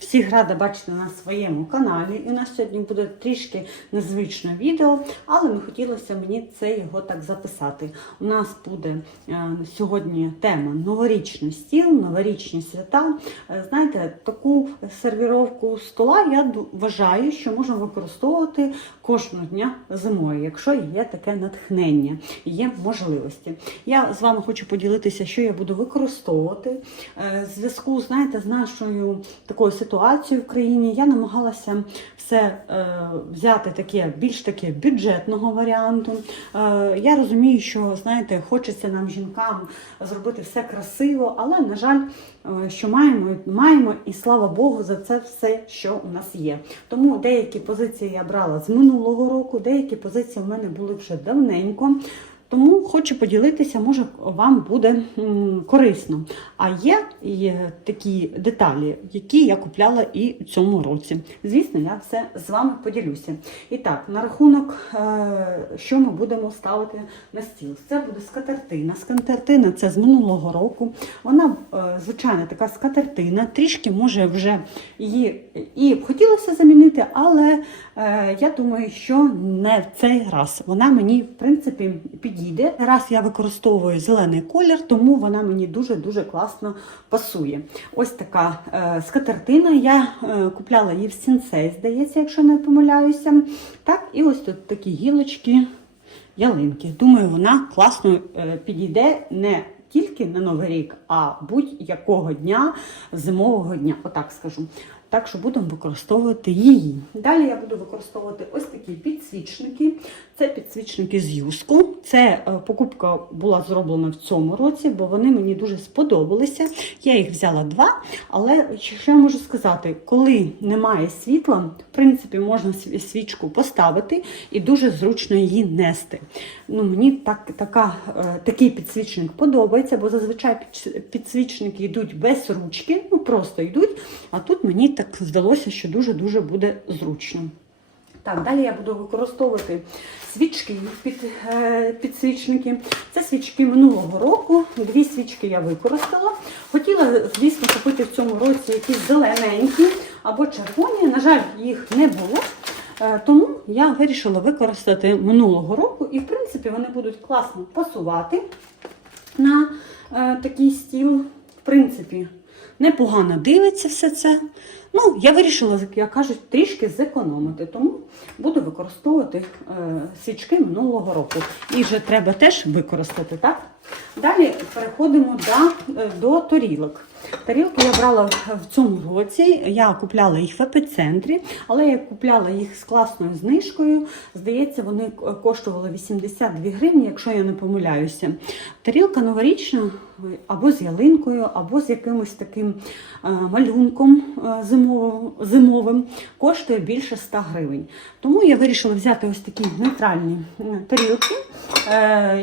Всіх рада бачити на своєму каналі. І у нас сьогодні буде трішки незвичне відео, але не хотілося мені це його так записати. У нас буде е, сьогодні тема новорічний стіл, новорічні свята. Е, знаєте, таку сервіровку стола я вважаю, що можна використовувати кожного дня зимою, якщо є таке натхнення, є можливості. Я з вами хочу поділитися, що я буду використовувати. Е, В зв'язку, знаєте, з нашою такою ситуацією в країні я намагалася все е, взяти таке більш таке бюджетного варіанту. Е, я розумію, що знаєте, хочеться нам жінкам зробити все красиво, але на жаль, е, що маємо, маємо, і слава Богу, за це все, що у нас є. Тому деякі позиції я брала з минулого року, деякі позиції в мене були вже давненько. Тому хочу поділитися, може вам буде корисно. А є, є такі деталі, які я купляла і в цьому році. Звісно, я все з вами поділюся. І так, на рахунок, е, що ми будемо ставити на стіл. Це буде скатертина. Скатертина це з минулого року. Вона е, звичайно така скатертина, трішки може вже її і хотілося замінити, але е, я думаю, що не в цей раз. Вона мені, в принципі, підійде. Раз я використовую зелений колір, тому вона мені дуже-дуже класно пасує. Ось така е, скатертина. Я е, купляла її в сінсей, здається, якщо не помиляюся. Так, і ось тут такі гілочки ялинки. Думаю, вона класно е, підійде не тільки на Новий рік, а будь-якого дня, зимового дня, отак скажу. Так що будемо використовувати її. Далі я буду використовувати ось такі підсвічники. Це підсвічники з юску. Це е, покупка була зроблена в цьому році, бо вони мені дуже сподобалися. Я їх взяла два. Але що я можу сказати, коли немає світла, в принципі, можна свічку поставити і дуже зручно її нести. Ну, мені так, така, е, такий підсвічник подобається, бо зазвичай підсвічники йдуть без ручки, ну просто йдуть. А тут мені так здалося, що дуже-дуже буде зручно. Так, далі я буду використовувати свічки під е, підсвічники. Це свічки минулого року. Дві свічки я використала. Хотіла, звісно, купити в цьому році якісь зелененькі або червоні. На жаль, їх не було. Е, Тому я вирішила використати минулого року, і в принципі вони будуть класно пасувати на е, такий стіл. В принципі, непогано дивиться все це. Ну, я вирішила, як кажуть, трішки зекономити, тому буду використовувати е, свічки минулого року. І вже треба теж використати, так? Далі переходимо до, е, до тарілок. Тарілки я брала в цьому році. Я купляла їх в епіцентрі, але я купляла їх з класною знижкою. Здається, вони коштували 82 гривні, якщо я не помиляюся. Тарілка новорічна е, або з ялинкою, або з якимось таким е, малюнком зимовим, коштує більше 100 гривень. Тому я вирішила взяти ось такі нейтральні тарілки,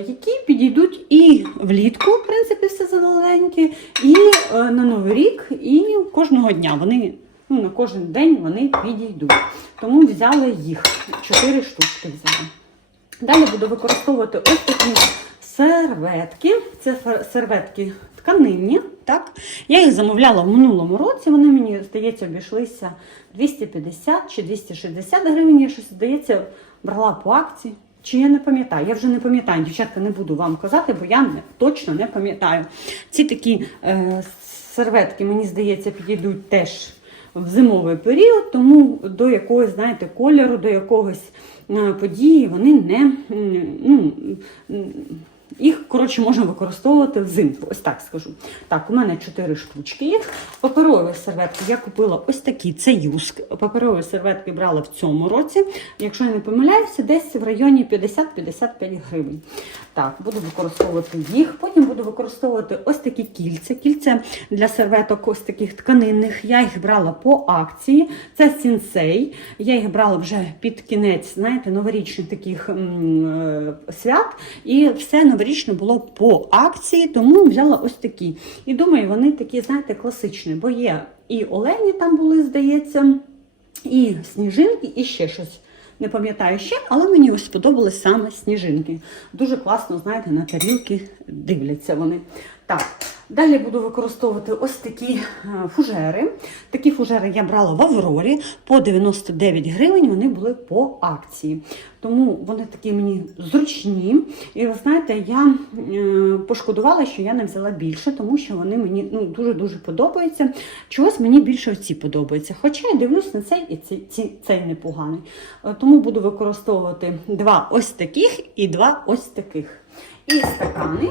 які підійдуть і влітку, в принципі, все зелененьке, і е, на Новий рік, і кожного дня вони. Ну, на кожен день вони підійдуть. Тому взяла їх. Чотири штучки взяла. Далі буду використовувати ось такі серветки. Це серветки тканинні. Так? Я їх замовляла в минулому році. Вони мені, здається, обійшлися 250 чи 260 гривень. Я щось, здається, брала по акції. Чи я не пам'ятаю? Я вже не пам'ятаю, дівчатка, не буду вам казати, бо я не, точно не пам'ятаю. Ці такі е, серветки, мені здається, підійдуть теж в зимовий період, тому до якогось, знаєте, кольору, до якогось е, події вони не ну, їх, коротше, можна використовувати взимку, ось так скажу. Так, у мене 4 штучки їх. Паперові серветки я купила ось такі, це юск. Паперові серветки брала в цьому році. Якщо я не помиляюся, десь в районі 50-55 гривень. Так, буду використовувати їх. Потім буду використовувати ось такі кільця. Кільця для серветок ось таких тканинних. Я їх брала по акції. Це сінсей. Я їх брала вже під кінець, знаєте, новорічних таких е, свят. І все новорічне було по акції, тому взяла ось такі. І думаю, вони такі, знаєте, класичні, бо є і олені там були, здається, і сніжинки, і ще щось. Не пам'ятаю ще, але мені ось сподобались саме сніжинки. Дуже класно, знаєте, на тарілки дивляться вони. Так, Далі буду використовувати ось такі е, фужери. Такі фужери я брала в Аврорі по 99 гривень. Вони були по акції. Тому вони такі мені зручні. І ви знаєте, я е, пошкодувала, що я не взяла більше, тому що вони мені ну, дуже-дуже подобаються. Чогось мені більше ці подобаються. Хоча я дивлюсь на цей і цей, цей непоганий. Е, Тому буду використовувати два ось таких і два ось таких. І стакани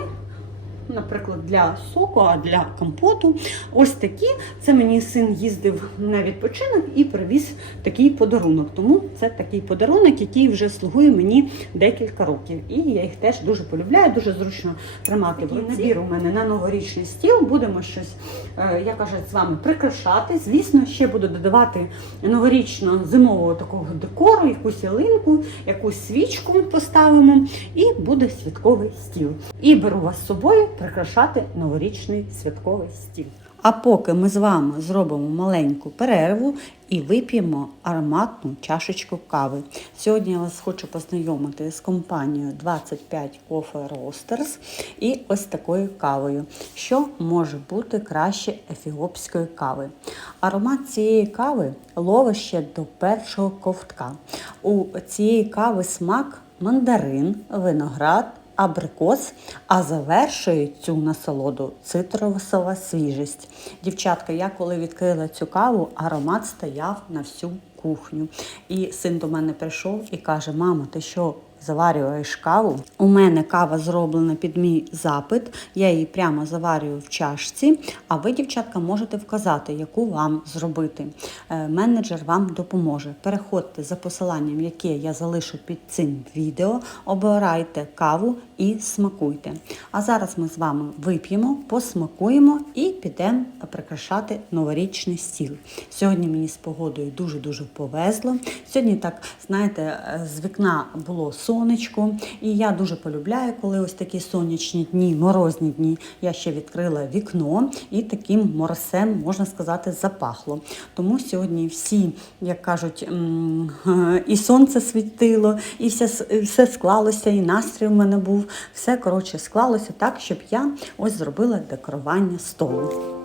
наприклад, для соку, а для компоту. Ось такі. Це мені син їздив на відпочинок і привіз такий подарунок. Тому це такий подарунок, який вже слугує мені декілька років. І я їх теж дуже полюбляю, дуже зручно тримати в. Набір у мене на новорічний стіл. Будемо щось, е, я кажу, з вами прикрашати. Звісно, ще буду додавати новорічно-зимового такого декору, якусь ялинку, якусь свічку поставимо, і буде святковий стіл. І беру вас з собою прикрашати новорічний святковий стіл. А поки ми з вами зробимо маленьку перерву і вип'ємо ароматну чашечку кави. Сьогодні я вас хочу познайомити з компанією 25 Coffee Roasters і ось такою кавою, що може бути краще ефіопської кави. Аромат цієї кави ловить ще до першого ковтка. У цієї кави смак мандарин, виноград абрикос, а завершує цю насолоду цитрусова свіжість. Дівчатка, я коли відкрила цю каву, аромат стояв на всю кухню. І син до мене прийшов і каже: Мамо, ти що? Заварюєш каву. У мене кава зроблена під мій запит. Я її прямо заварюю в чашці. А ви, дівчатка, можете вказати, яку вам зробити. Е, Менеджер вам допоможе. Переходьте за посиланням, яке я залишу під цим відео. Обирайте каву і смакуйте. А зараз ми з вами вип'ємо, посмакуємо і підемо прикрашати новорічний стіл. Сьогодні мені з погодою дуже-дуже повезло. Сьогодні так, знаєте, з вікна було сонечко, і я дуже полюбляю, коли ось такі сонячні дні, морозні дні. Я ще відкрила вікно і таким моросем, можна сказати, запахло. Тому сьогодні всі, як кажуть, і сонце світило, і все, все склалося, і настрій в мене був. Все коротше склалося так, щоб я ось зробила декорування столу.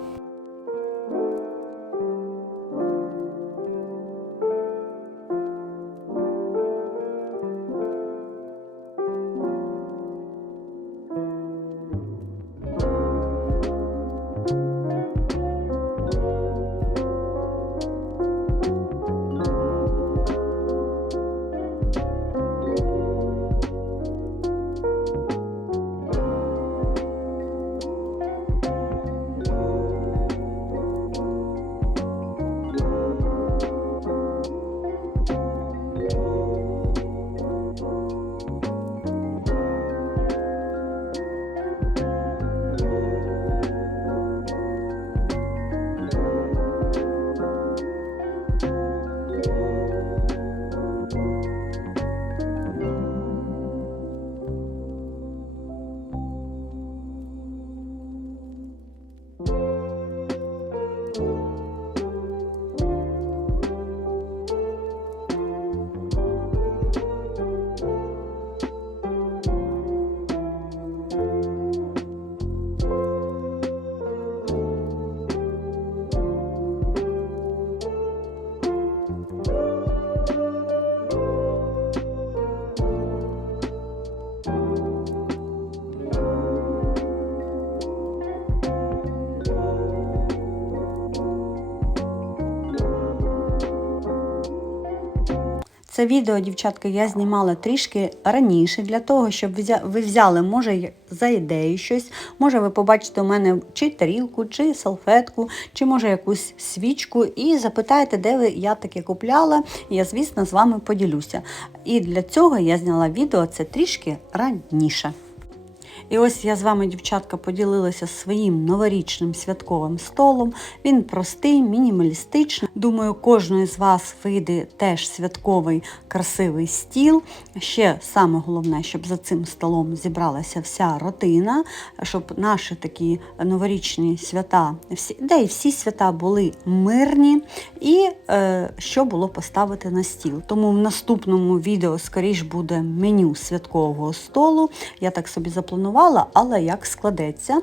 Це відео, дівчатка, я знімала трішки раніше для того, щоб ви взяли, може, за ідею щось. Може, ви побачите у мене чи тарілку, чи салфетку, чи може якусь свічку, і запитаєте, де ви я таке купляла. Я, звісно, з вами поділюся. І для цього я зняла відео це трішки раніше. І ось я з вами, дівчатка, поділилася своїм новорічним святковим столом. Він простий, мінімалістичний, Думаю, кожної з вас вийде теж святковий красивий стіл. Ще саме головне, щоб за цим столом зібралася вся родина, щоб наші такі новорічні свята, де і всі свята були мирні, і е, що було поставити на стіл. Тому в наступному відео, скоріш, буде меню святкового столу. Я так собі запланувала, але як складеться,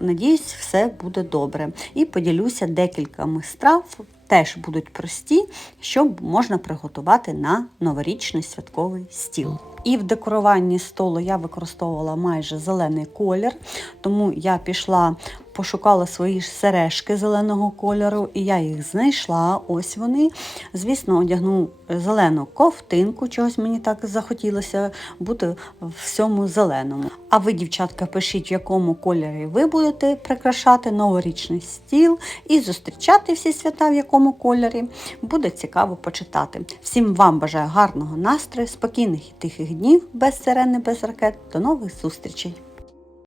надіюсь, все буде добре. І поділюся декількома страв. Теж будуть прості, що можна приготувати на новорічний святковий стіл. І в декоруванні столу я використовувала майже зелений колір, тому я пішла, пошукала свої ж сережки зеленого кольору, і я їх знайшла. Ось вони. Звісно, одягну зелену ковтинку, чогось мені так захотілося бути в всьому зеленому. А ви, дівчатка, пишіть, в якому кольорі ви будете прикрашати новорічний стіл і зустрічати всі свята, в якому кольорі. Буде цікаво почитати. Всім вам бажаю гарного настрою, спокійних і тихих днів без сирени, без ракет. До нових зустрічей!